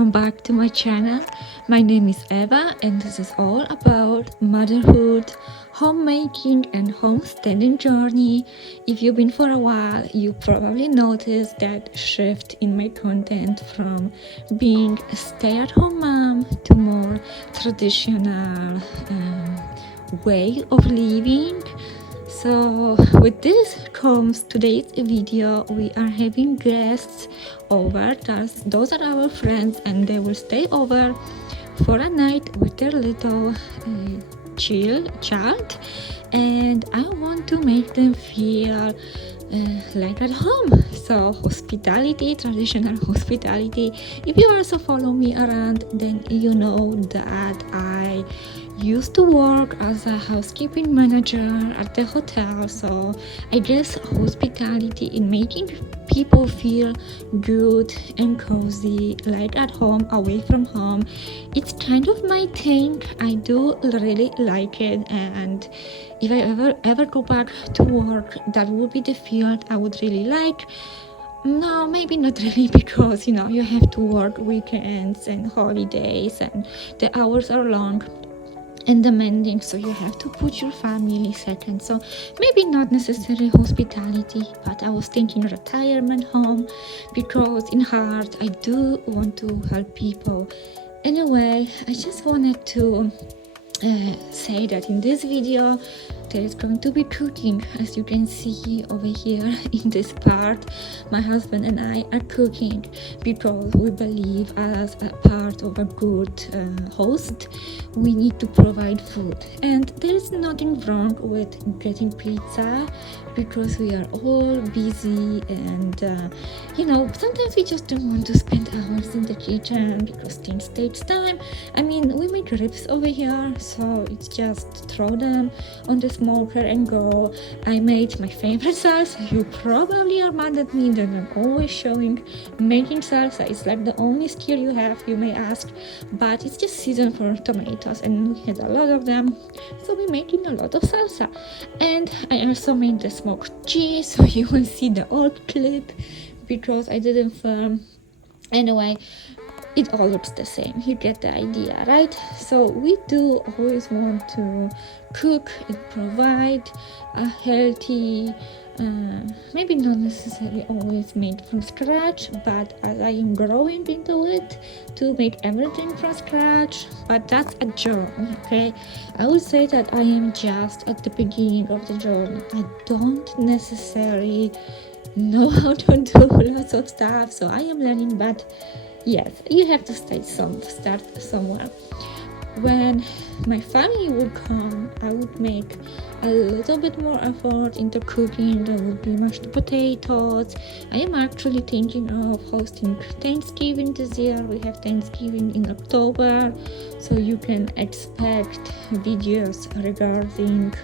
welcome back to my channel. My name is Eva and this is all about motherhood, homemaking and homesteading journey. If you've been for a while, you probably noticed that shift in my content from being a stay-at-home mom to more traditional way of living. So with this comes today's video. We are having guests over. Those are our friends and they will stay over for a night with their little child, and I want to make them feel like at home. So hospitality, traditional hospitality. If you also follow me around, then you know that I used to work as a housekeeping manager at the hotel. So I guess hospitality in making people feel good and cozy, like at home, away from home, it's kind of my thing. I do really like it, and if I ever go back to work, that would be the field I would really like. No, maybe not really, because you have to work weekends and holidays and the hours are long and demanding, so you have to put your family second. So maybe not necessarily hospitality, but I was thinking retirement home, because in heart I do want to help people. Anyway, I just wanted to say that in this video there is going to be cooking. As you can see over here in this part, my husband and I are cooking because we believe as a part of a good host, we need to provide food. And there is nothing wrong with getting pizza, because we are all busy and sometimes we just don't want to spend hours in the kitchen because things takes time. I mean, we make ribs over here, so it's just throw them on the smoker and go. I made my favorite salsa. You probably are mad at me that I'm always showing making salsa. It's like the only skill you have, you may ask, but it's just season for tomatoes and we had a lot of them, so we're making a lot of salsa. And I also made the smoked cheese, so you will see the old clip because I didn't film. Anyway, it all looks the same. You get the idea, right? So we do always want to cook and provide a healthy, maybe not necessarily always made from scratch, but as I am growing into it, to make everything from scratch. But that's a journey, okay? I would say that I am just at the beginning of the journey. I don't necessarily know how to do lots of stuff, so I am learning, but yes, you have to start somewhere. When my family would come, I would make a little bit more effort into cooking. There would be mashed potatoes. I am actually thinking of hosting Thanksgiving this year. We have Thanksgiving in October, so you can expect videos regarding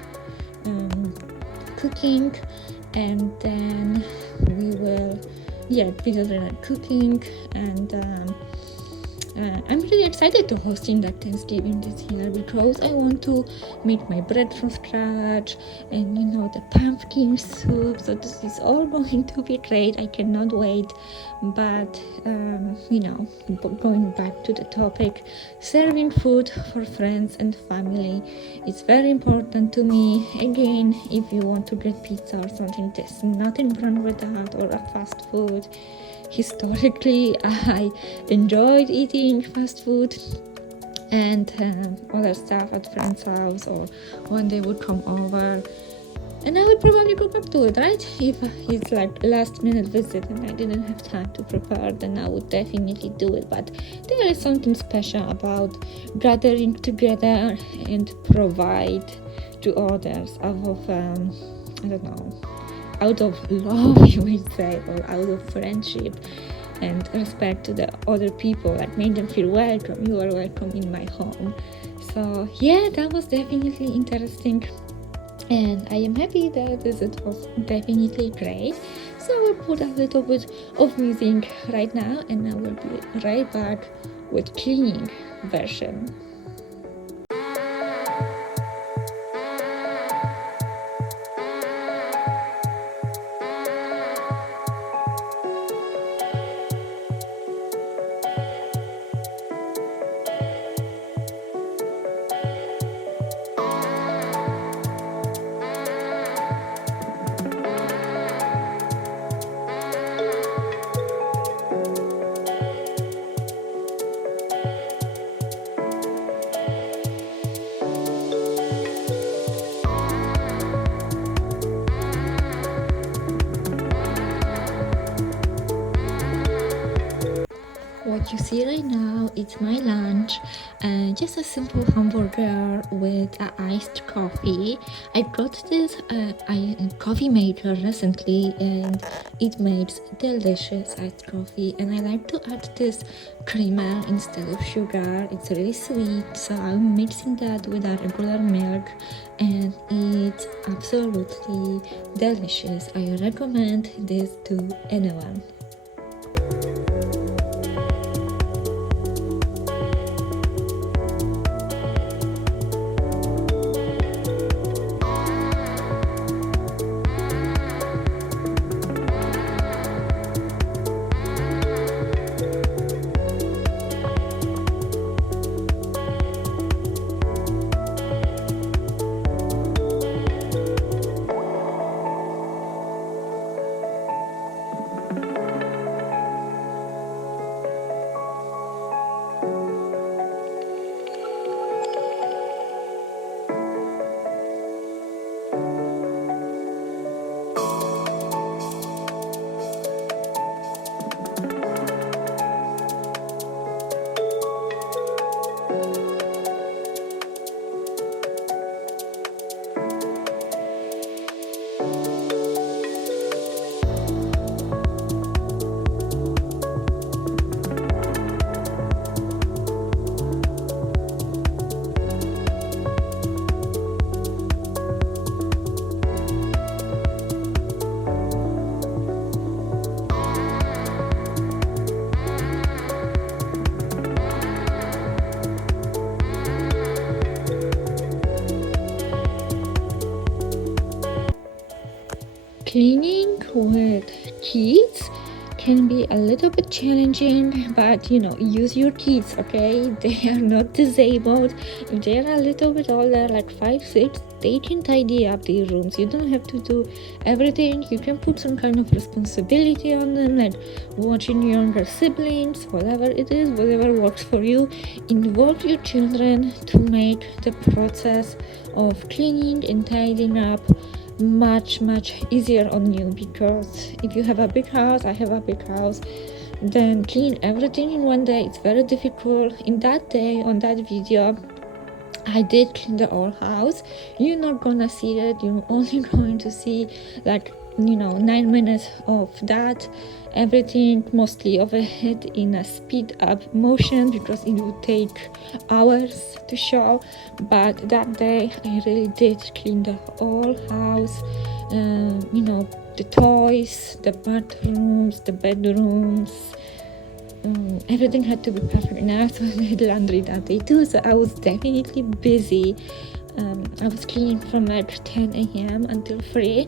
cooking, and then we will videos regarding cooking, and I'm really excited to hosting that Thanksgiving this year because I want to make my bread from scratch and the pumpkin soup. So this is all going to be great. I cannot wait. But going back to the topic, serving food for friends and family, it's very important to me. Again, if you want to get pizza or something, there's nothing wrong with that, or a fast food. Historically, I enjoyed eating fast food and other stuff at friends' house or when they would come over, and I would probably go back to it, right? If it's like last minute visit and I didn't have time to prepare, then I would definitely do it. But there is something special about gathering together and provide to others out of out of love, you might say, or out of friendship and respect to the other people, like make them feel welcome. You are welcome in my home. So yeah, that was definitely interesting, and I am happy that the visit was definitely great. So I will put a little bit of music right now, and I will be right back with cleaning version. what you see right now, it's my lunch, and just a simple hamburger with iced coffee. I got this coffee maker recently, and it makes delicious iced coffee. And I like to add this creamer instead of sugar. It's really sweet, so I'm mixing that with a regular milk, and it's absolutely delicious. I recommend this to anyone. Cleaning with kids can be a little bit challenging, but use your kids, okay? They are not disabled. If they are a little bit older, like 5, 6, they can tidy up their rooms. You don't have to do everything. You can put some kind of responsibility on them, like watching younger siblings, whatever it is, whatever works for you. Involve your children to make the process of cleaning and tidying up much easier on you, because if you have a big house, I have a big house, then clean everything in one day, it's very difficult. In that day, on that video, I did clean the whole house. You're not gonna see it, you're only going to see like 9 minutes of that, everything mostly of it in a speed up motion, because it would take hours to show. But that day I really did clean the whole house, the toys, the bathrooms, the bedrooms, everything had to be perfect. And I also did laundry that day too, so I was definitely busy. I was cleaning from like 10 a.m. until 3,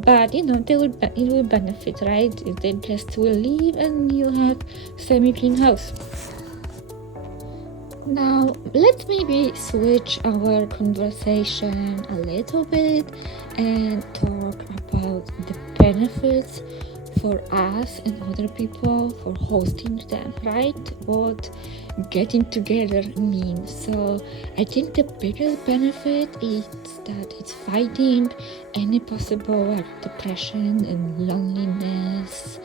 but it will benefit, right? If the guests will leave and you have semi-clean house. Now let's maybe switch our conversation a little bit and talk about the benefits for us and other people for hosting them, right? What getting together means. So I think the biggest benefit is that it's fighting any possible depression and loneliness,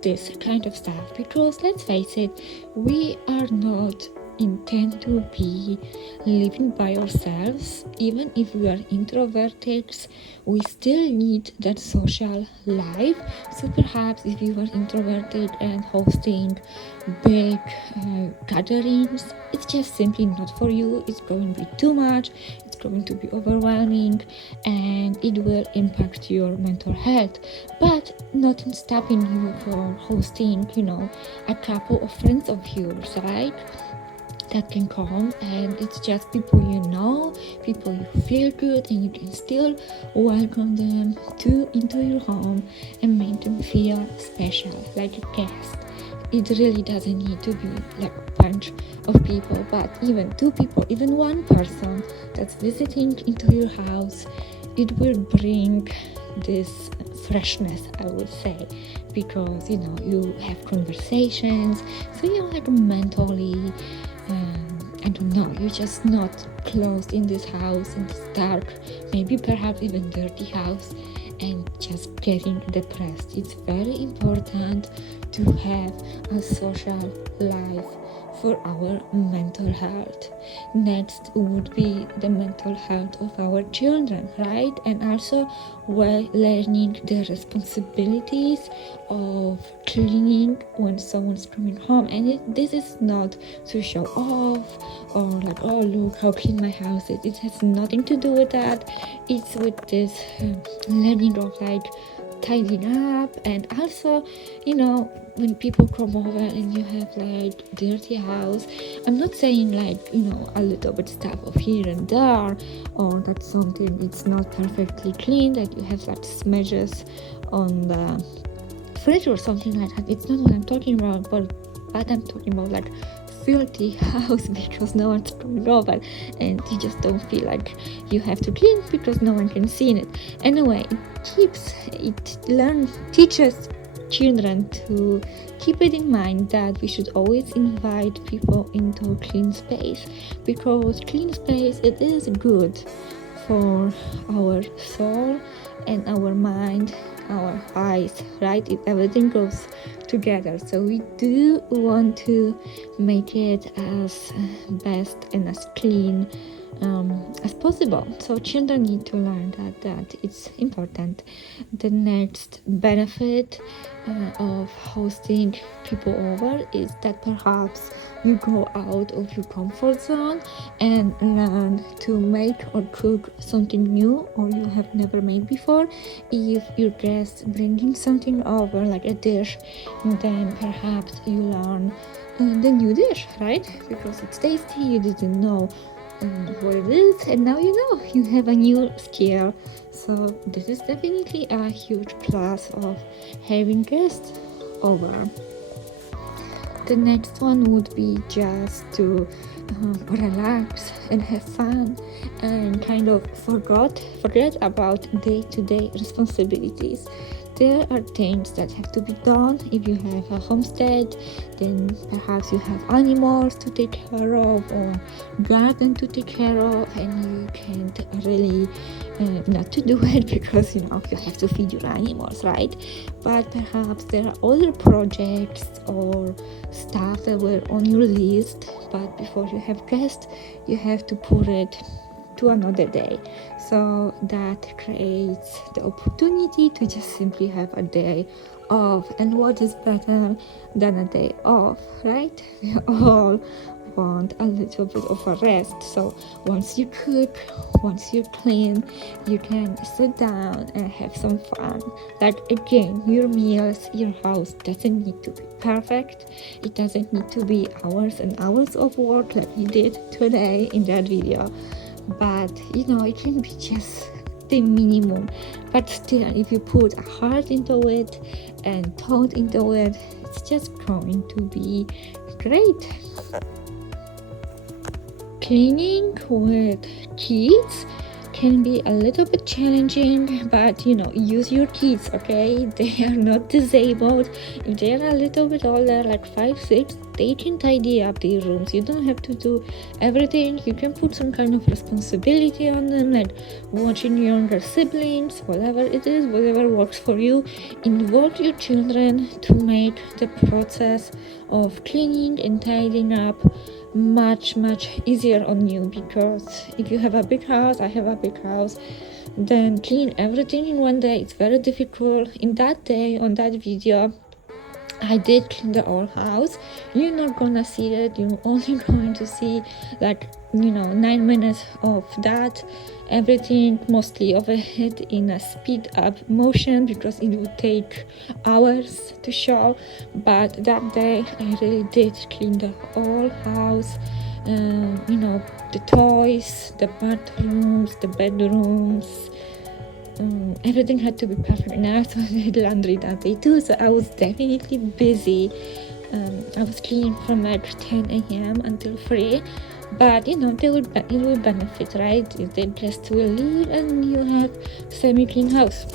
this kind of stuff. Because let's face it, we are not intend to be living by ourselves. Even if we are introverted, we still need that social life. So perhaps if you are introverted and hosting big gatherings, it's just simply not for you. It's going to be too much, it's going to be overwhelming, and it will impact your mental health. But not stopping you for hosting a couple of friends of yours, right? That can come, and it's just people people you feel good, and you can still welcome them into your home and make them feel special, like a guest. It really doesn't need to be like a bunch of people, but even 2 people, even 1 person that's visiting into your house, it will bring this freshness, I would say, because you have conversations, so you're mentally I don't know, you're just not closed in this house, in this dark, maybe perhaps even dirty house, and just getting depressed. It's very important to have a social life for our mental health. Next would be the mental health of our children, right? And also while learning the responsibilities of cleaning when someone's coming home. And this is not to show off or like, oh look how clean my house is. It has nothing to do with that. It's with this learning of like tidying up. And also, when people come over and you have like dirty house, I'm not saying like a little bit stuff of here and there, or that something it's not perfectly clean, that you have like smudges on the fridge or something like that. It's not what I'm talking about, but I'm talking about like filthy house because no one's coming over and you just don't feel like you have to clean because no one can see it. Anyway, teaches children to keep it in mind that we should always invite people into a clean space, because clean space, it is good for our soul and our mind, our eyes, right? Everything goes together. So we do want to make it as best and as clean as possible. So children need to learn that it's important. The next benefit of hosting people over is that perhaps you go out of your comfort zone and learn to make or cook something new or you have never made before. If your guests bringing something over like a dish, then perhaps you learn the new dish, right? Because it's tasty, you didn't know what it is, and now you have a new skill. So this is definitely a huge plus of having guests over. The next one would be just to relax and have fun and kind of forget about day-to-day responsibilities. There are things that have to be done. If you have a homestead, then perhaps you have animals to take care of or garden to take care of, and you can't really not to do it because you have to feed your animals, right? But perhaps there are other projects or stuff that were on your list, but before you have guests, you have to put it to another day. So that creates the opportunity to just simply have a day off. And what is better than a day off, right? We all want a little bit of a rest. So once you cook, once you clean, you can sit down and have some fun. Like again, your meals, your house doesn't need to be perfect. It doesn't need to be hours and hours of work like we did today in that video. But it can be just the minimum. But still, if you put a heart into it and thought into it, it's just going to be great. Cleaning with kids can be a little bit challenging, but use your kids, okay? They are not disabled. If they are a little bit older, like 5, 6, they can tidy up their rooms. You don't have to do everything. You can put some kind of responsibility on them, like watching younger siblings, whatever it is, whatever works for you. Involve your children to make the process of cleaning and tidying up much easier on you, because if you have a big house, I have a big house, then clean everything in one day, it's very difficult. In that day, on that video, I did clean the whole house. You're not gonna see it. You're only going to see 9 minutes of that. Everything, mostly of it, in a speed up motion because it would take hours to show. But that day, I really did clean the whole house. The toys, the bathrooms, the bedrooms. Everything had to be perfect. And I also did laundry that day too, so I was definitely busy. I was cleaning from like 10 a.m. until 3, but it will benefit, right? If the guests will leave and you have semi-clean house.